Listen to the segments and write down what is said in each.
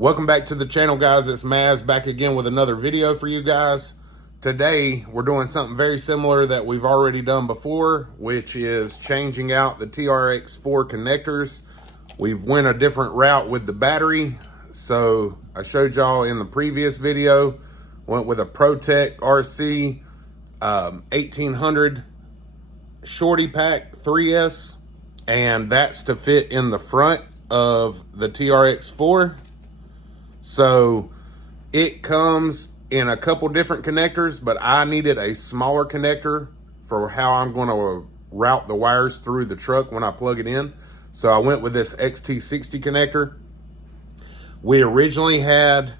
Welcome back to the channel, guys. It's MAZZ back again with another video for you guys. Today, we're doing something very similar that we've already done before, which is changing out the TRX4 connectors. We've went a different route with the battery. So I showed y'all in the previous video, went with a ProTech RC 1800 Shorty Pack 3S, and that's to fit in the front of the TRX4. So it comes in a couple different connectors, but I needed a smaller connector for how I'm going to route the wires through the truck when I plug it in. So I went with this XT60 connector. We originally had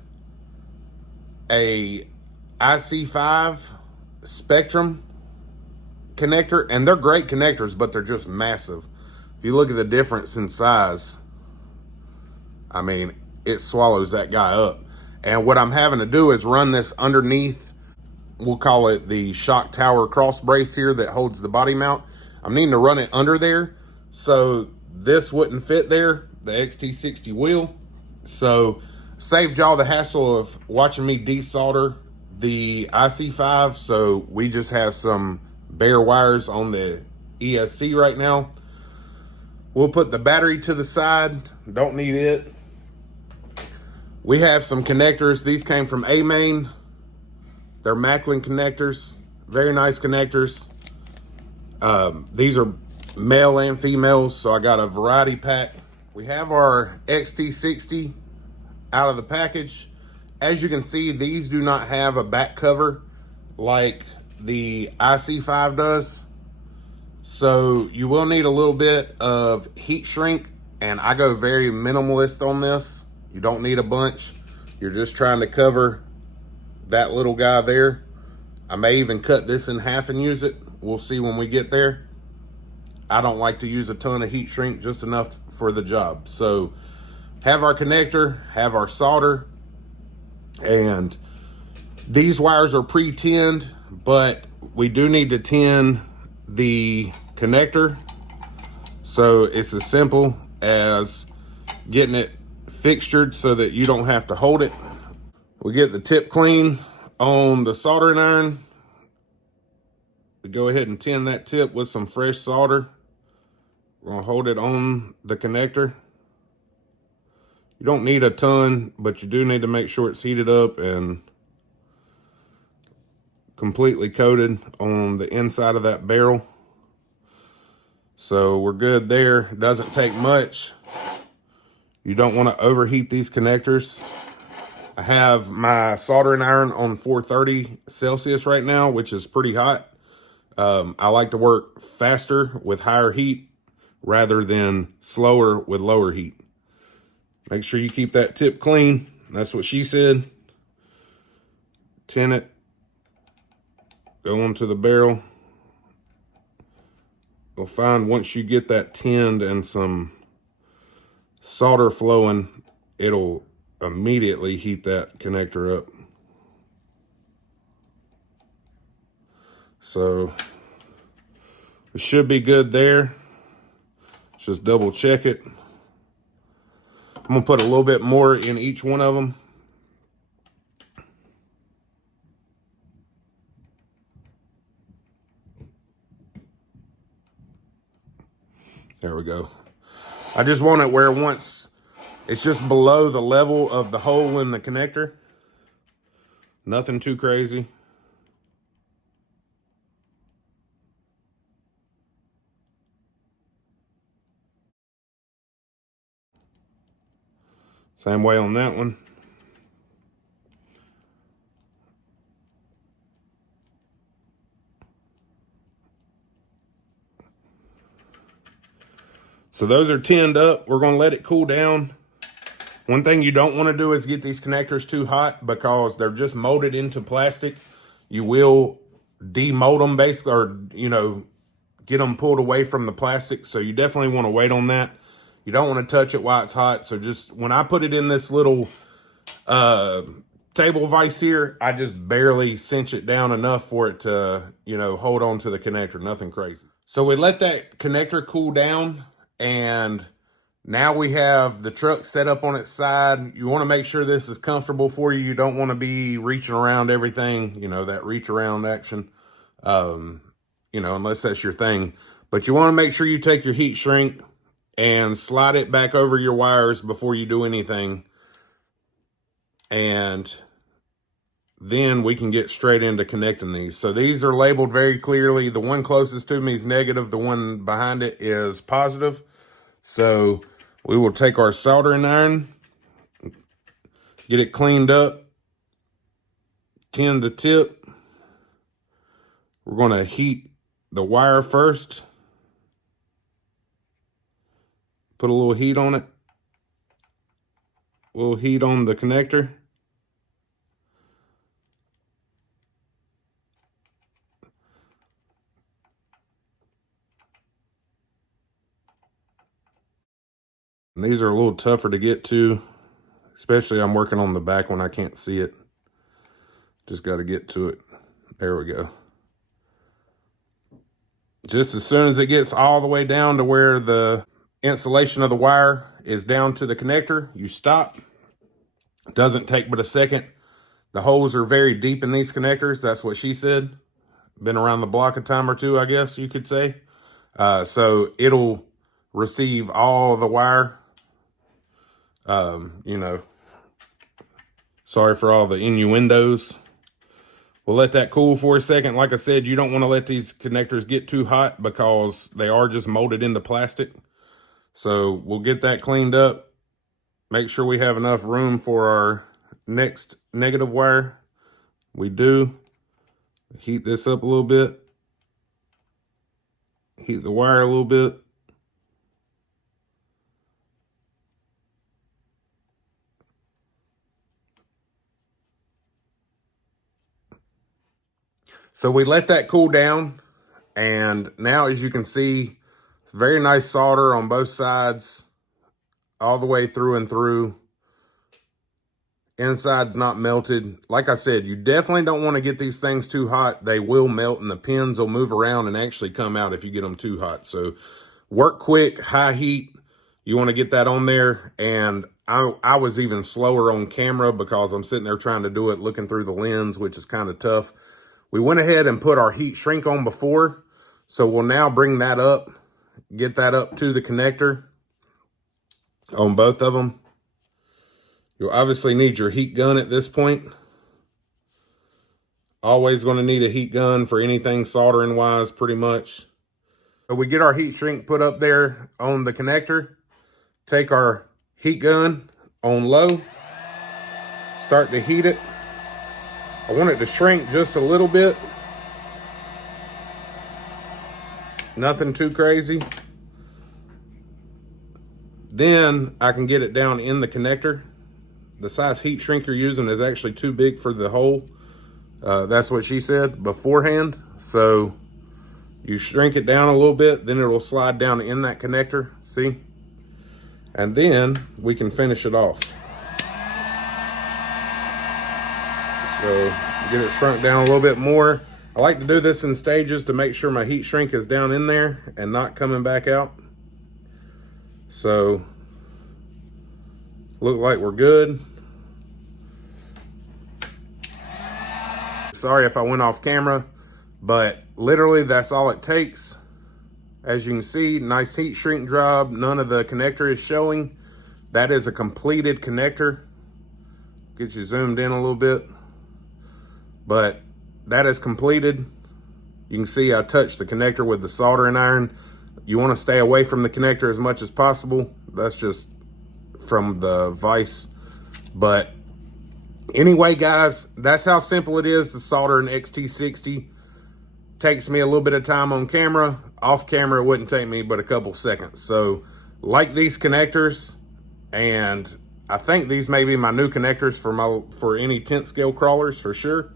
a IC5 Spectrum connector, and they're great connectors, but they're just massive. If you look at the difference in size, I mean, it swallows that guy up. And what I'm having to do is run this underneath, we'll call it the shock tower cross brace here that holds the body mount. I'm needing to run it under there, so this wouldn't fit there, the XT60 wheel. So saved y'all the hassle of watching me desolder the IC5. So we just have some bare wires on the ESC right now. We'll put the battery to the side, don't need it. We have some connectors. These came from A-Main. They're Macklin connectors, very nice connectors. These are male and females, so I got a variety pack. We have our XT60 out of the package. As you can see, these do not have a back cover like the IC5 does. So you will need a little bit of heat shrink, and I go very minimalist on this. You don't need a bunch. You're just trying to cover that little guy there. I may even cut this in half and use it. We'll see when we get there. I don't like to use a ton of heat shrink, just enough for the job. So have our connector, have our solder, and these wires are pre-tinned, but we do need to tin the connector. So it's as simple as getting it fixtured so that you don't have to hold it. We get the tip clean on the soldering iron. We go ahead and tin that tip with some fresh solder. We're gonna hold it on the connector. You don't need a ton, but you do need to make sure it's heated up and completely coated on the inside of that barrel. So we're good there. It doesn't take much. You don't want to overheat these connectors. I have my soldering iron on 430 Celsius right now, which is pretty hot. I like to work faster with higher heat rather than slower with lower heat. Make sure you keep that tip clean. That's what she said. Tin it. Go onto the barrel. You'll find once you get that tinned and some solder flowing, it'll immediately heat that connector up. So it should be good there. Just double check it. I'm gonna put a little bit more in each one of them. There we go. I just want it where once it's just below the level of the hole in the connector. Nothing too crazy. Same way on that one. So those are tinned up. We're going to let it cool down. One thing you don't want to do is get these connectors too hot because they're just molded into plastic. You will demold them basically, or, you know, get them pulled away from the plastic. So you definitely want to wait on that. You don't want to touch it while it's hot. So just when I put it in this little table vise here, I just barely cinch it down enough for it to, you know, hold on to the connector. Nothing crazy. So we let that connector cool down, and Now we have the truck set up on its side. You want to make sure this is comfortable for you. You don't want to be reaching around everything, you know, that reach around action, you know, unless that's your thing. But you want to make sure you take your heat shrink and slide it back over your wires before you do anything. And then we can get straight into connecting these. So these are labeled very clearly. The one closest to me is negative. The one behind it is positive. So we will take our soldering iron, get it cleaned up, tin the tip. We're going to heat the wire first. Put a little heat on it. A little heat on the connector. And these are a little tougher to get to, especially I'm working on the back when I can't see it. Just got to get to it. There we go. Just as soon as it gets all the way down to where the insulation of the wire is down to the connector, you stop. It doesn't take but a second. The holes are very deep in these connectors. That's what she said. Been around the block a time or two, I guess you could say. So it'll receive all the wire. You know, sorry for all the innuendos. We'll let that cool for a second. Like I said, you don't want to let these connectors get too hot because they are just molded into plastic. So we'll get that cleaned up. Make sure we have enough room for our next negative wire. We do. Heat this up a little bit. Heat the wire a little bit. So we let that cool down, and now as you can see, it's very nice solder on both sides, all the way through and through. Inside's not melted. Like I said, you definitely don't want to get these things too hot. They will melt and the pins will move around and actually come out if you get them too hot. So work quick, high heat. You want to get that on there. And I was even slower on camera because I'm sitting there trying to do it looking through the lens, which is kind of tough. We went ahead and put our heat shrink on before. So we'll now bring that up, get that up to the connector on both of them. You'll obviously need your heat gun at this point. Always going to need a heat gun for anything soldering wise, pretty much. So we get our heat shrink put up there on the connector. Take our heat gun on low. Start to heat it. I want it to shrink just a little bit. Nothing too crazy. Then I can get it down in the connector. The size heat shrink you're using is actually too big for the hole. That's what she said beforehand. So you shrink it down a little bit, then it'll slide down in that connector, see? And then we can finish it off. So get it shrunk down a little bit more. I like to do this in stages to make sure my heat shrink is down in there and not coming back out. So look like we're good. Sorry if I went off camera, but literally that's all it takes. As you can see, nice heat shrink job. None of the connector is showing. That is a completed connector. Get you zoomed in a little bit. But that is completed. You can see I touched the connector with the soldering iron. You want to stay away from the connector as much as possible. That's just from the vise. But anyway, guys, that's how simple it is to solder an XT60. Takes me a little bit of time on camera. Off camera, it wouldn't take me but a couple seconds. So like these connectors, and I think these may be my new connectors for any tent scale crawlers for sure.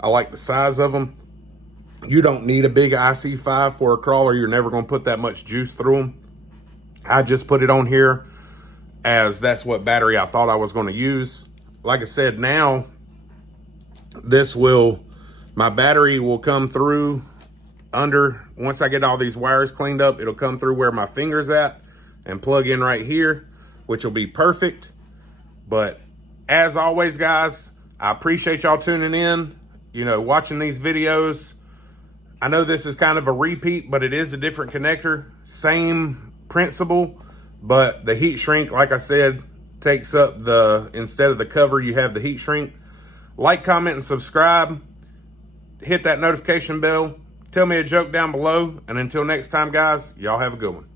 I like the size of them. You don't need a big IC5 for a crawler. You're never going to put that much juice through them. I just put it on here as that's what battery I thought I was going to use. Like I said, now my battery will come through under, once I get all these wires cleaned up, it'll come through where my finger's at. and plug in right here, which will be perfect. But as always, guys, I appreciate y'all tuning in, you know, watching these videos. I know this is kind of a repeat, but it is a different connector. Same principle, but the heat shrink, like I said, takes up the, instead of the cover, you have the heat shrink. Like, comment, and subscribe. Hit that notification bell. Tell me a joke down below. And until next time, guys, y'all have a good one.